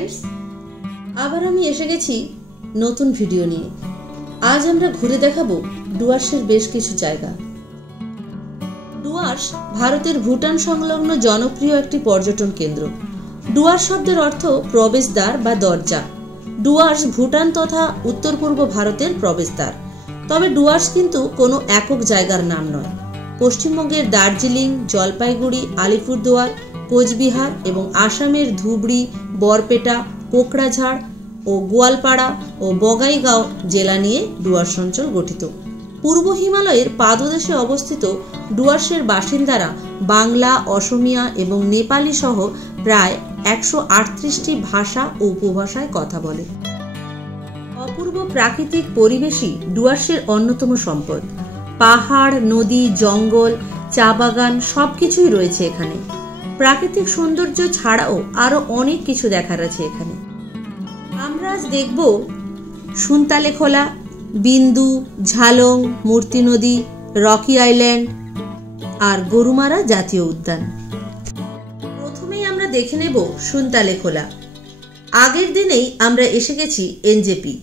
Friends, আবার আমি এসে গেছি নতুন ভিডিও নিয়ে। আজ আমরা ঘুরে দেখাবো ডুয়ার্সের বেশ কিছু জায়গা। ডুয়ার্স ভারতের ভুটান সংলগ্ন জনপ্রিয় একটি পর্যটন কেন্দ্র। ডুয়ার্স শব্দের অর্থ প্রবেশদ্বার বা দরজা। ডুয়ার্স ভুটান তথা উত্তর পূর্ব ভারতের প্রবেশদ্বার। তবে ডুয়ার্স কিন্তু কোনো একক জায়গার নাম নয়। পশ্চিমবঙ্গের দার্জিলিং, জলপাইগুড়ি, আলিপুরদুয়ার, কোচবিহার এবং আসামের ধুবড়ি, বরপেটা, কোকড়াঝাড় ও গোয়ালপাড়া ও বগাইগাঁও জেলা নিয়ে ডুয়ার্স অঞ্চল গঠিত। পূর্ব হিমালয়ের পাদদেশে অবস্থিত ডুয়ার্সের বাসিন্দারা বাংলা, অসমিয়া এবং নেপালি সহ প্রায় 138টি ভাষা ও উপভাষায় কথা বলে। অপূর্ব প্রাকৃতিক পরিবেশই ডুয়ার্সের অন্যতম সম্পদ। পাহাড়, নদী, জঙ্গল, চা বাগান সবকিছুই রয়েছে এখানে। প্রাকৃতিক সৌন্দর্য ছাড়াও আরো অনেক কিছু দেখার আছে এখানে। আমরা আজ দেখব সুনতালেখোলা, বিন্দু, ঝালং, মূর্তি নদী, রকি আইল্যান্ড আর গরুমারা জাতীয় উদ্যান। প্রথমেই আমরা দেখে নেব সুনতালেখোলা। আগের দিনেই আমরা এসে গেছি এনজেপি।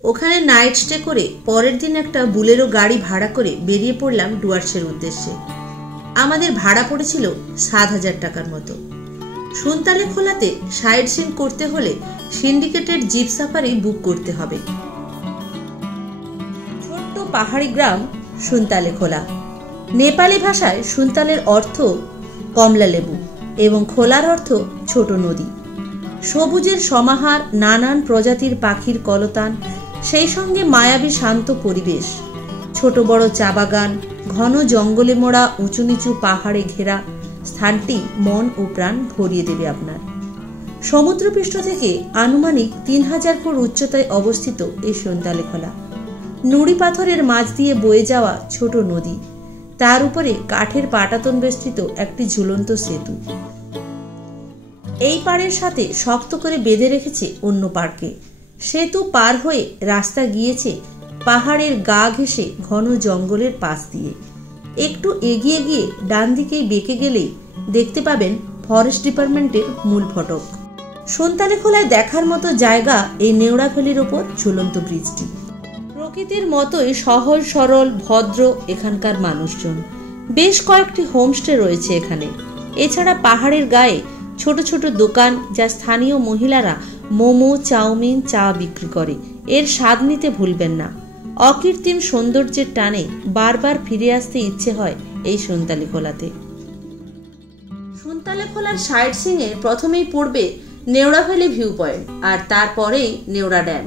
ওখানে নাইট স্টে করে পরের দিন একটা বুলেরো গাড়ি ভাড়া করে বেরিয়ে পড়লাম ডুয়ার্সের উদ্দেশ্যে। আমাদের ভাড়া পড়েছিল 7,000 টাকার মতো। সুনতালেখোলাতে সাইট সিন করতে হলে সিন্ডিকেটেড জিপ সাফারি বুক করতে হবে। ছোট্ট পাহাড়ি গ্রাম সুনতালেখোলা। নেপালি ভাষায় সুনতালের অর্থ কমলা লেবু এবং খোলার অর্থ ছোট নদী। সবুজের সমাহার, নানান প্রজাতির পাখির কলতান, সেই সঙ্গে মায়াবী শান্ত পরিবেশ। ছোট বড় চা বাগান, ঘন জঙ্গলে মোড়া উঁচু নিচু পাহাড়ে ঘেরা স্থানটি মন ও প্রাণ ভরিয়ে দেবে আপনার। সমুদ্রপৃষ্ঠ থেকে আনুমানিক 3000 ফুট উচ্চতায় অবস্থিত এই সুনতালেখোলা। নুড়ি পাথরের মাঝ দিয়ে বয়ে যাওয়া ছোট নদী, তার উপরে কাঠের পাটাতন বেষ্টিত একটি ঝুলন্ত সেতু। এই পাড়ের সাথে শক্ত করে বেঁধে রেখেছে অন্য পাড়কে। সেতু পার হয়ে রাস্তা গিয়েছে পাহাড়ের গা ঘেঁষে ঘন জঙ্গলের পাশ দিয়ে। একটু এগিয়ে গিয়ে ডান দিকেই বেঁকে গেলেই দেখতে পাবেন ফরেস্ট ডিপার্টমেন্টের মূল ফটক। সুনতালেখোলায় দেখার মতো জায়গা এই নেওড়া ভ্যালির ওপর ঝুলন্ত ব্রিজটি। প্রকৃতির মতোই সহজ সরল ভদ্র এখানকার মানুষজন। বেশ কয়েকটি হোমস্টে রয়েছে এখানে। এছাড়া পাহাড়ের গায়ে ছোট ছোট দোকান, যা স্থানীয় মহিলারা মোমো, চাউমিন, চা বিক্রি করে। এর স্বাদ নিতে ভুলবেন না। অকৃত্রিম সৌন্দর্যের টানে বারবার ফিরে আসতে ইচ্ছে হয় এই সুনতালেখোলাতে। সুনতালেখোলার সাইট সিইং এর প্রথমেই পড়বে নেওড়া ভ্যালি ভিউ পয়েন্ট, আর তারপরেই নেওড়া ড্যাম।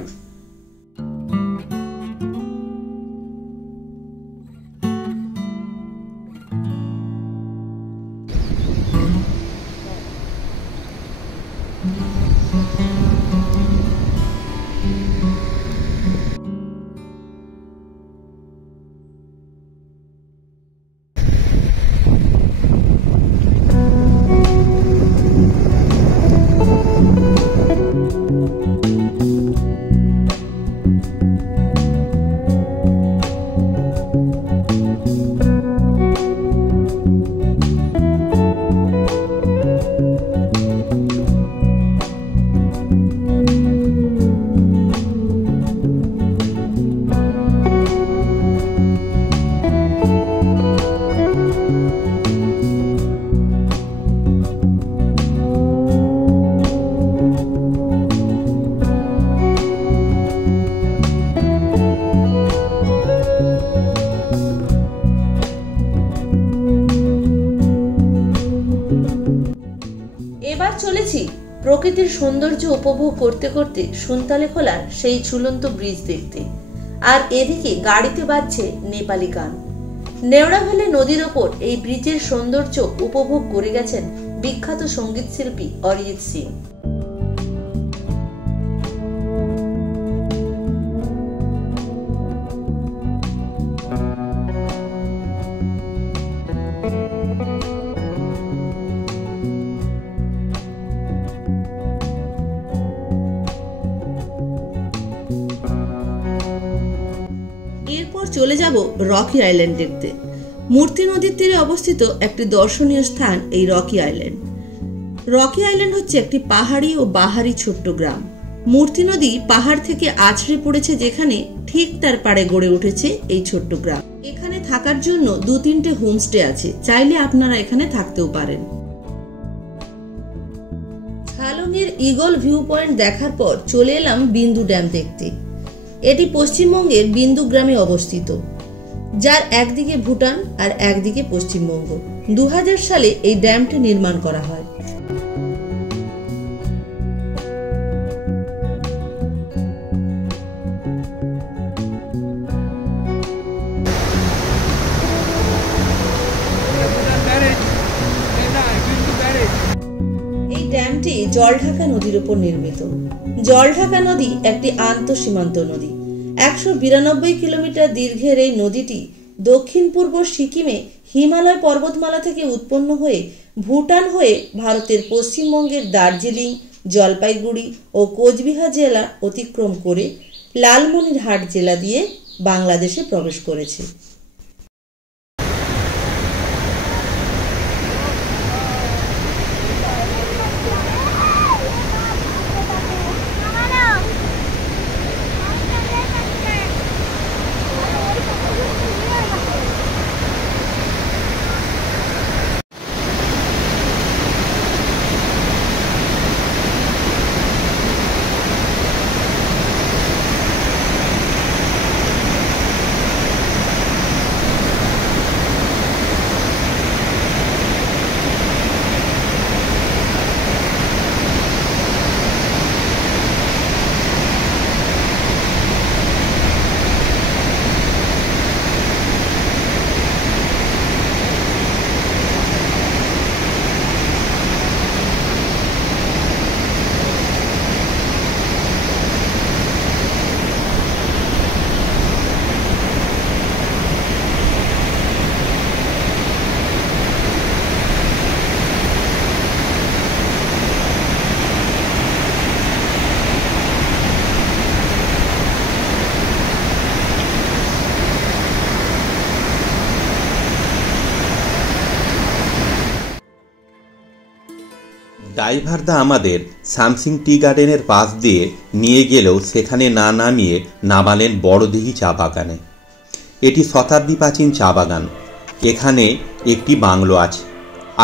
এবার চলেছি প্রকৃতির সৌন্দর্য উপভোগ করতে করতে সুনতালেখোলার সেই ঝুলন্ত ব্রিজ দেখতে। আর এদিকে গাড়িতে বাজছে নেপালি গান। নেওড়া ভ্যালি নদীর ওপর এই ব্রিজের সৌন্দর্য উপভোগ করে গেছেন বিখ্যাত সঙ্গীত শিল্পী অরিজিৎ সিং। চলে যাব রকি আইল্যান্ড দেখতে। মূর্তি নদীর তীরে অবস্থিত একটি দর্শনীয় স্থান এই রকি আইল্যান্ড। রকি আইল্যান্ড হচ্ছে একটি পাহাড়ি ও বাহারি ছোট্ট গ্রাম। মূর্তি নদী পাহাড় থেকে আছড়ে পড়েছে যেখানে, ঠিক তার পাড়ে গড়ে উঠেছে এই ছোট্ট গ্রাম। এখানে থাকার জন্য 2-3টে হোমস্টে আছে, চাইলে আপনারা এখানে থাকতেও পারেন। হালংয়ের ঈগল ভিউ পয়েন্ট দেখার পর চলে এলাম বিন্দু ড্যাম দেখতে। এটি পশ্চিমবঙ্গের বিন্দু গ্রামে অবস্থিত, যার একদিকে ভুটান আর একদিকে পশ্চিমবঙ্গ। 2000 সালে এই ড্যামটি নির্মাণ করা হয়। এই ড্যামটি জলঢাকা নদীর উপর নির্মিত। জলঢাকা নদী একটি আন্তঃসীমান্ত নদী। 192 কিলোমিটার দীর্ঘের এই নদীটি দক্ষিণ পূর্ব সিকিমে হিমালয় পর্বতমালা থেকে উৎপন্ন হয়ে ভুটান হয়ে ভারতের পশ্চিমবঙ্গের দার্জিলিং, জলপাইগুড়ি ও কোচবিহার জেলা অতিক্রম করে লালমনিরহাট জেলা দিয়ে বাংলাদেশে প্রবেশ করেছে। ড্রাইভারদা আমাদের সামসিং টি গার্ডেনের পাশ দিয়ে নিয়ে গেলেও সেখানে না নামিয়ে নামালেন বড়দিঘি চা বাগানে। এটি শতাব্দী প্রাচীন চা বাগান। এখানে একটি বাংলো আছে।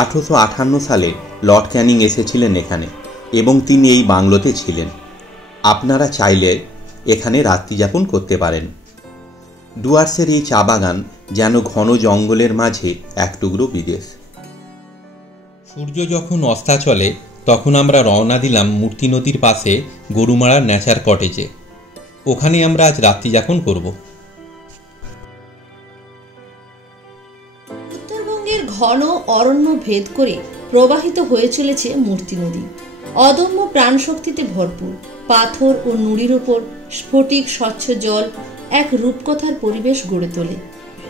1858 সালে লর্ড ক্যানিং এসেছিলেন এখানে এবং তিনি এই বাংলোতে ছিলেন। আপনারা চাইলে এখানে রাত্রিযাপন করতে পারেন। ডুয়ার্সের এই চা বাগান যেন ঘন জঙ্গলের মাঝে এক টুকরো বিদেশ। সূর্য যখন অস্তাচলে তখন আমরা রওনা দিলাম মূর্তি নদীর পাশে গরুমারার নেচার কটেজে। ওখানে আমরা আজ রাত্রিযাপন করব। উত্তরবঙ্গের ঘন অরণ্য ভেদ করে প্রবাহিত হয়ে চলেছে মূর্তি নদী। অদম্য প্রাণশক্তিতে ভরপুর। পাথর ও নুড়ির ওপর স্ফটিক স্বচ্ছ জল এক রূপকথার পরিবেশ গড়ে তোলে।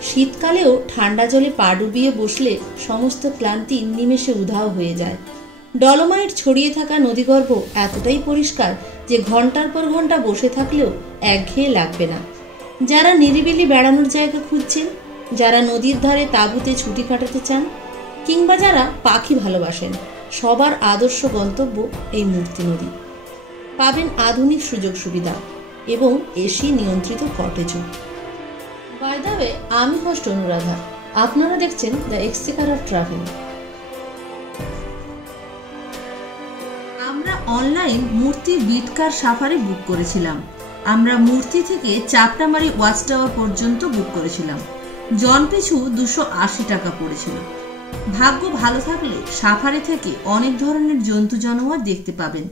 শীতকালেও ঠান্ডা জলে পা ডুবিয়ে বসলে সমস্ত ক্লান্তি নিমেষে উধাও হয়ে যায়। ডলোমাইট ছড়িয়ে থাকা নদীগর্ভ এতটাই পরিষ্কার যে ঘন্টার পর ঘন্টা বসে থাকলেও একঘেয়ে লাগবে না। যারা নিরিবিলি বেড়ানোর জায়গা খুঁজছেন, যারা নদীর ধারে তাঁবুতে ছুটি কাটাতে চান, কিংবা যারা পাখি ভালোবাসেন, সবার আদর্শ গন্তব্য এই মূর্তি নদী। পাবেন আধুনিক সুযোগ সুবিধা এবং এসি নিয়ন্ত্রিত কটেজও। বাই দ্য ওয়ে, আমি হোস্ট অনুরাধা। আপনারা দেখছেন দ্য এক্সচেকার অফ ট্রাভেল। আমরা অনলাইন মূর্তি বিটকার সাফারি বুক করেছিলাম। আমরা মূর্তি থেকে চাপড়ামারি ওয়াচ টাওয়ার পর্যন্ত বুক করেছিলাম। জন পিছু 280 টাকা পড়েছিল। ভাগ্য ভালো থাকলে সাফারি থেকে অনেক ধরনের জন্তু জানোয়ার দেখতে পাবেন।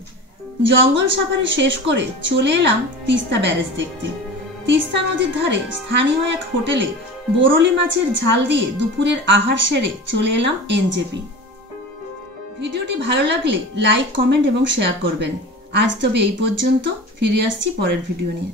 জঙ্গল সাফারি শেষ করে চলে এলাম তিস্তা ব্যারেজ দেখতে। তিস্তা নদীর ধারে স্থানীয় এক হোটেলে বরলি মাছের ঝাল দিয়ে দুপুরের আহার সেরে চলে এলাম এনজেপি। ভিডিওটি ভালো লাগলে লাইক, কমেন্ট এবং শেয়ার করবেন। আজ তবে এই পর্যন্ত, ফিরে আসছি পরের ভিডিও নিয়ে।